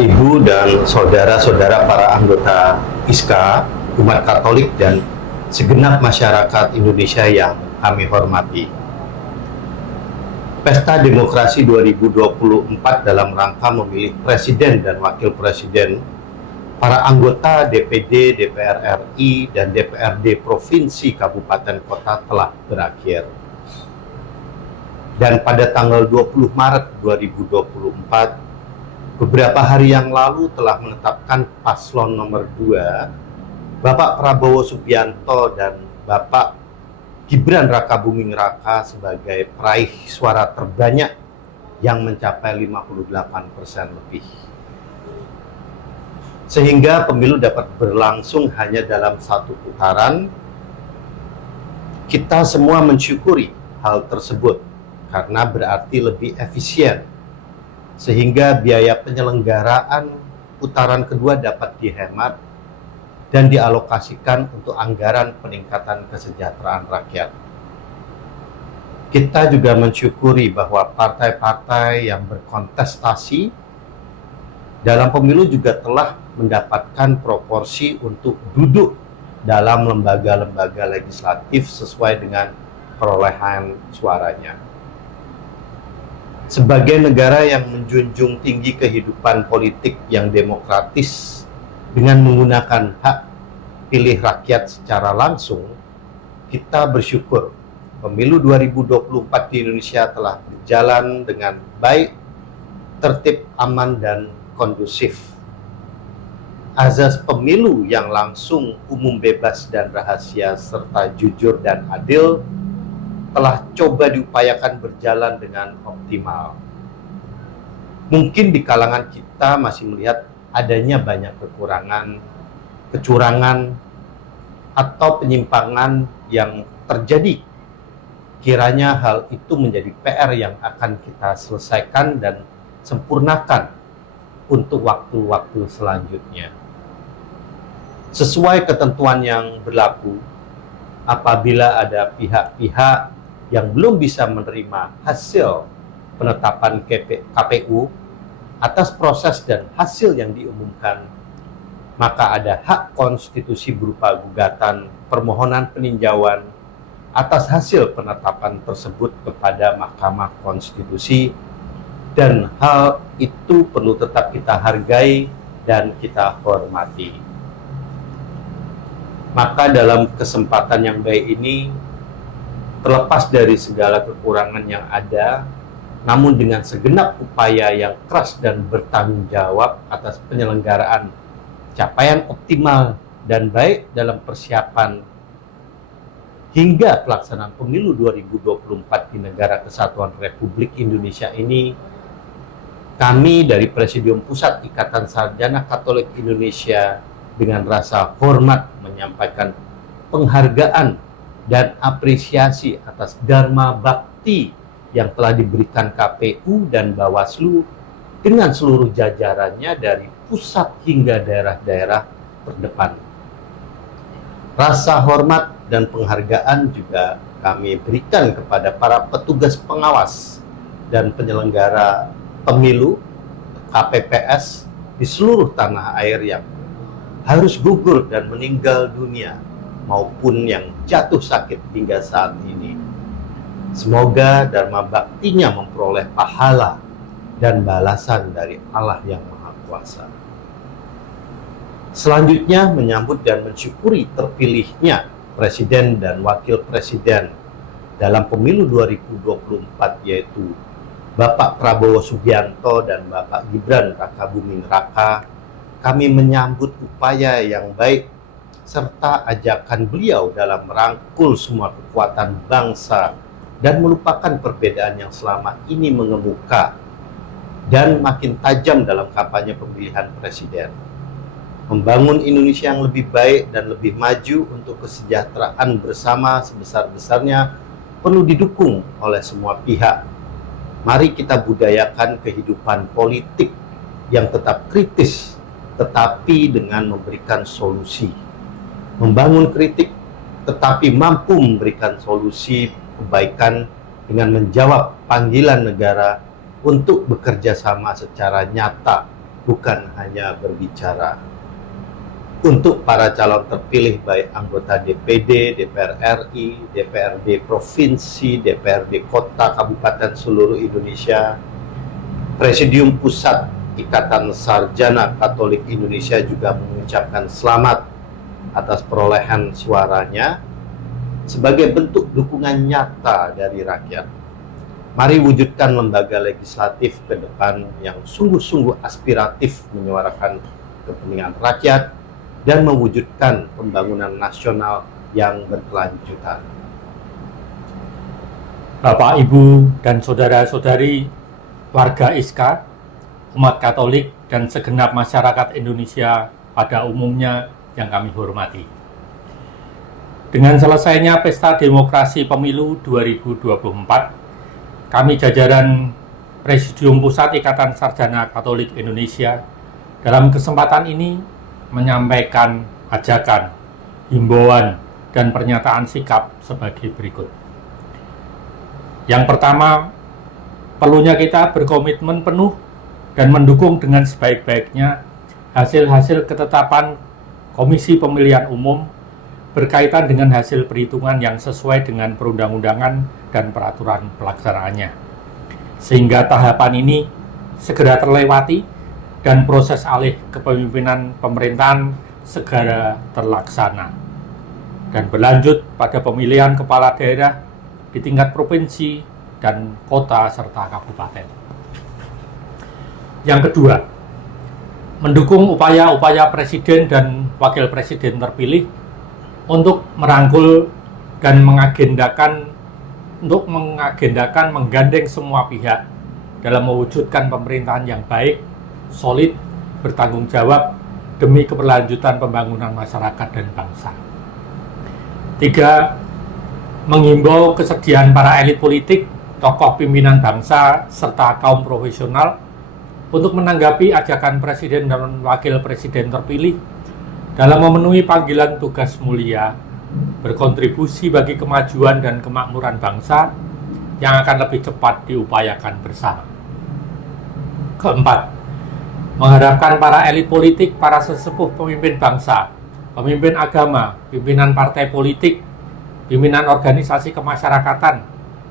Bapak, Ibu, dan saudara-saudara para anggota ISKA, umat Katolik, dan segenap masyarakat Indonesia yang kami hormati. Pesta Demokrasi 2024 dalam rangka memilih Presiden dan Wakil Presiden, para anggota DPD, DPR RI, dan DPRD Provinsi Kabupaten Kota telah berakhir. Dan pada tanggal 20 Maret 2024, beberapa hari yang lalu telah menetapkan paslon nomor 2, Bapak Prabowo Subianto dan Bapak Gibran Rakabuming Raka sebagai peraih suara terbanyak yang mencapai 58% lebih. Sehingga pemilu dapat berlangsung hanya dalam satu putaran. Kita semua mensyukuri hal tersebut karena berarti lebih efisien, sehingga biaya penyelenggaraan putaran kedua dapat dihemat dan dialokasikan untuk anggaran peningkatan kesejahteraan rakyat. Kita juga mensyukuri bahwa partai-partai yang berkontestasi dalam pemilu juga telah mendapatkan proporsi untuk duduk dalam lembaga-lembaga legislatif sesuai dengan perolehan suaranya. Sebagai negara yang menjunjung tinggi kehidupan politik yang demokratis dengan menggunakan hak pilih rakyat secara langsung, kita bersyukur pemilu 2024 di Indonesia telah berjalan dengan baik, tertib, aman, dan kondusif. Azas pemilu yang langsung, umum, bebas, dan rahasia, serta jujur dan adil telah coba diupayakan berjalan dengan optimal. Mungkin di kalangan kita masih melihat adanya banyak kekurangan, kecurangan, atau penyimpangan yang terjadi. Kiranya hal itu menjadi PR yang akan kita selesaikan dan sempurnakan untuk waktu-waktu selanjutnya. Sesuai ketentuan yang berlaku, apabila ada pihak-pihak yang belum bisa menerima hasil penetapan KPU atas proses dan hasil yang diumumkan, maka ada hak konstitusi berupa gugatan permohonan peninjauan atas hasil penetapan tersebut kepada Mahkamah Konstitusi, dan hal itu perlu tetap kita hargai dan kita hormati. Maka dalam kesempatan yang baik ini, terlepas dari segala kekurangan yang ada, namun dengan segenap upaya yang keras dan bertanggung jawab atas penyelenggaraan capaian optimal dan baik dalam persiapan hingga pelaksanaan pemilu 2024 di Negara Kesatuan Republik Indonesia ini, kami dari Presidium Pusat Ikatan Sarjana Katolik Indonesia dengan rasa hormat menyampaikan penghargaan dan apresiasi atas dharma bakti yang telah diberikan KPU dan Bawaslu dengan seluruh jajarannya dari pusat hingga daerah-daerah terdepan. Rasa hormat dan penghargaan juga kami berikan kepada para petugas pengawas dan penyelenggara pemilu KPPS di seluruh tanah air yang harus gugur dan meninggal dunia maupun yang jatuh sakit hingga saat ini. Semoga dharma baktinya memperoleh pahala dan balasan dari Allah yang Maha Kuasa. Selanjutnya menyambut dan mensyukuri terpilihnya Presiden dan Wakil Presiden dalam pemilu 2024, yaitu Bapak Prabowo Subianto dan Bapak Gibran Rakabuming Raka. Kami menyambut upaya yang baik serta ajakan beliau dalam merangkul semua kekuatan bangsa dan melupakan perbedaan yang selama ini mengemuka dan makin tajam dalam kampanye pemilihan presiden. Membangun Indonesia yang lebih baik dan lebih maju untuk kesejahteraan bersama sebesar-besarnya perlu didukung oleh semua pihak. Mari kita budayakan kehidupan politik yang tetap kritis, tetapi dengan memberikan solusi. Membangun kritik, tetapi mampu memberikan solusi kebaikan dengan menjawab panggilan negara untuk bekerja sama secara nyata bukan hanya berbicara. Untuk para calon terpilih baik anggota DPD, DPR RI, DPRD Provinsi, DPRD Kota, Kabupaten seluruh Indonesia, Presidium Pusat Ikatan Sarjana Katolik Indonesia juga mengucapkan selamat atas perolehan suaranya sebagai bentuk dukungan nyata dari rakyat. Mari wujudkan lembaga legislatif ke depan yang sungguh-sungguh aspiratif menyuarakan kepentingan rakyat dan mewujudkan pembangunan nasional yang berkelanjutan. Bapak, Ibu, dan saudara-saudari warga ISKA, umat Katolik, dan segenap masyarakat Indonesia pada umumnya yang kami hormati. Dengan selesainya Pesta Demokrasi Pemilu 2024, kami jajaran Presidium Pusat Ikatan Sarjana Katolik Indonesia dalam kesempatan ini menyampaikan ajakan, himbauan, dan pernyataan sikap sebagai berikut. Yang pertama, perlunya kita berkomitmen penuh dan mendukung dengan sebaik-baiknya hasil-hasil ketetapan Komisi Pemilihan Umum berkaitan dengan hasil perhitungan yang sesuai dengan perundang-undangan dan peraturan pelaksanaannya, sehingga tahapan ini segera terlewati dan proses alih kepemimpinan pemerintahan segera terlaksana dan berlanjut pada pemilihan kepala daerah di tingkat provinsi dan kota serta kabupaten. Yang kedua, mendukung upaya-upaya presiden dan wakil presiden terpilih untuk merangkul dan mengagendakan menggandeng semua pihak dalam mewujudkan pemerintahan yang baik, solid, bertanggung jawab demi keberlanjutan pembangunan masyarakat dan bangsa. Tiga, menghimbau kesediaan para elit politik, tokoh pimpinan bangsa, serta kaum profesional untuk menanggapi ajakan presiden dan wakil presiden terpilih dalam memenuhi panggilan tugas mulia, berkontribusi bagi kemajuan dan kemakmuran bangsa yang akan lebih cepat diupayakan bersama. Keempat, mengharapkan para elit politik, para sesepuh pemimpin bangsa, pemimpin agama, pimpinan partai politik, pimpinan organisasi kemasyarakatan,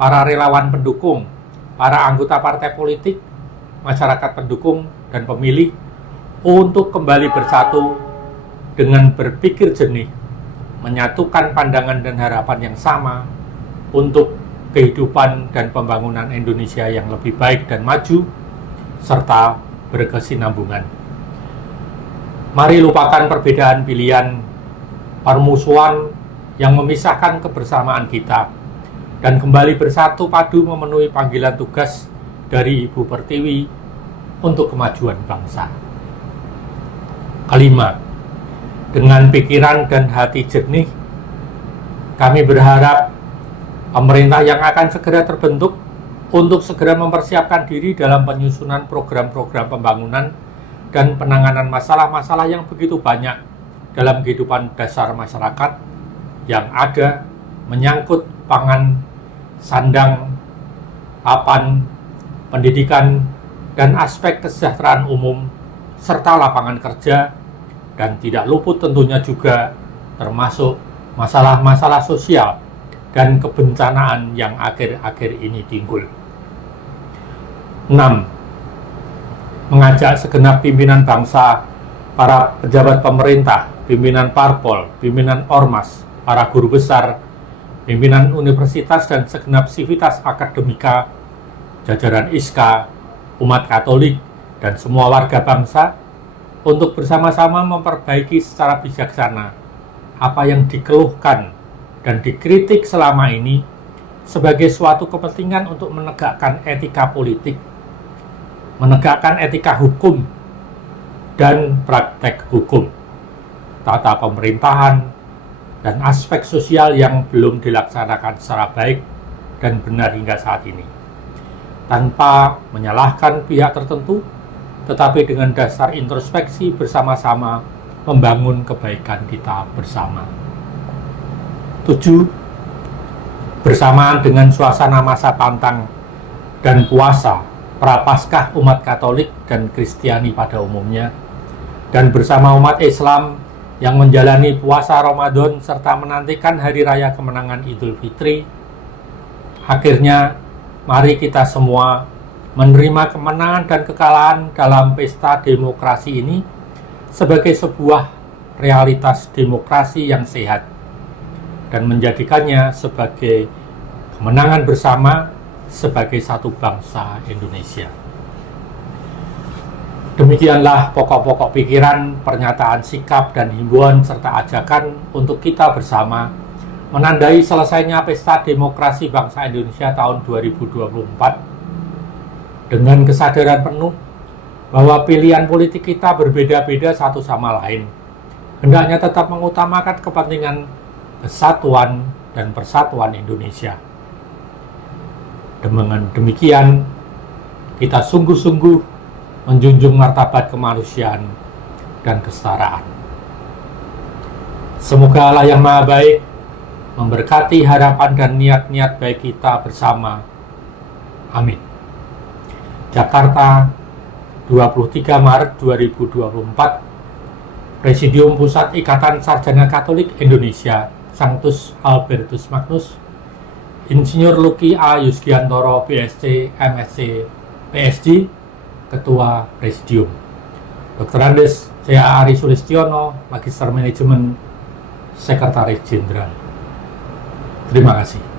para relawan pendukung, para anggota partai politik, masyarakat pendukung, dan pemilih untuk kembali bersatu dengan berpikir jernih, menyatukan pandangan dan harapan yang sama untuk kehidupan dan pembangunan Indonesia yang lebih baik dan maju, serta berkesinambungan. Mari lupakan perbedaan pilihan, permusuhan yang memisahkan kebersamaan kita, dan kembali bersatu padu memenuhi panggilan tugas dari Ibu Pertiwi untuk kemajuan bangsa. Kelima, dengan pikiran dan hati jernih, kami berharap pemerintah yang akan segera terbentuk untuk segera mempersiapkan diri dalam penyusunan program-program pembangunan dan penanganan masalah-masalah yang begitu banyak dalam kehidupan dasar masyarakat yang ada menyangkut pangan, sandang, papan, pendidikan, dan aspek kesejahteraan umum, serta lapangan kerja, dan tidak luput tentunya juga termasuk masalah-masalah sosial dan kebencanaan yang akhir-akhir ini timbul. 6. Mengajak segenap pimpinan bangsa, para pejabat pemerintah, pimpinan parpol, pimpinan ormas, para guru besar, pimpinan universitas, dan segenap sivitas akademika, jajaran ISKA, umat Katolik, dan semua warga bangsa untuk bersama-sama memperbaiki secara bijaksana apa yang dikeluhkan dan dikritik selama ini sebagai suatu kepentingan untuk menegakkan etika politik, menegakkan etika hukum dan praktek hukum, tata pemerintahan, dan aspek sosial yang belum dilaksanakan secara baik dan benar hingga saat ini, tanpa menyalahkan pihak tertentu, tetapi dengan dasar introspeksi bersama-sama membangun kebaikan kita bersama. 7. Bersamaan dengan suasana masa pantang dan puasa Prapaskah umat Katolik dan Kristiani pada umumnya, dan bersama umat Islam yang menjalani puasa Ramadan serta menantikan hari raya kemenangan Idul Fitri, akhirnya mari kita semua menerima kemenangan dan kekalahan dalam pesta demokrasi ini sebagai sebuah realitas demokrasi yang sehat dan menjadikannya sebagai kemenangan bersama sebagai satu bangsa Indonesia. Demikianlah pokok-pokok pikiran, pernyataan sikap, dan himbauan serta ajakan untuk kita bersama menandai selesainya pesta demokrasi bangsa Indonesia tahun 2024 dengan kesadaran penuh bahwa pilihan politik kita berbeda-beda satu sama lain. Hendaknya tetap mengutamakan kepentingan kesatuan dan persatuan Indonesia. Dengan demikian, kita sungguh-sungguh menjunjung martabat kemanusiaan dan kesetaraan. Semoga Allah yang Maha Baik memberkati harapan dan niat-niat baik kita bersama. Amin. Jakarta, 23 Maret 2024, Presidium Pusat Ikatan Sarjana Katolik Indonesia, Sanctus Albertus Magnus, Insinyur Luki A. Yusgiantoro, PSC, MSc, PSG, Ketua Presidium. Dr. Andes C.A. Ari Sulistiono, Magister Manajemen, Sekretaris Jenderal. Terima kasih.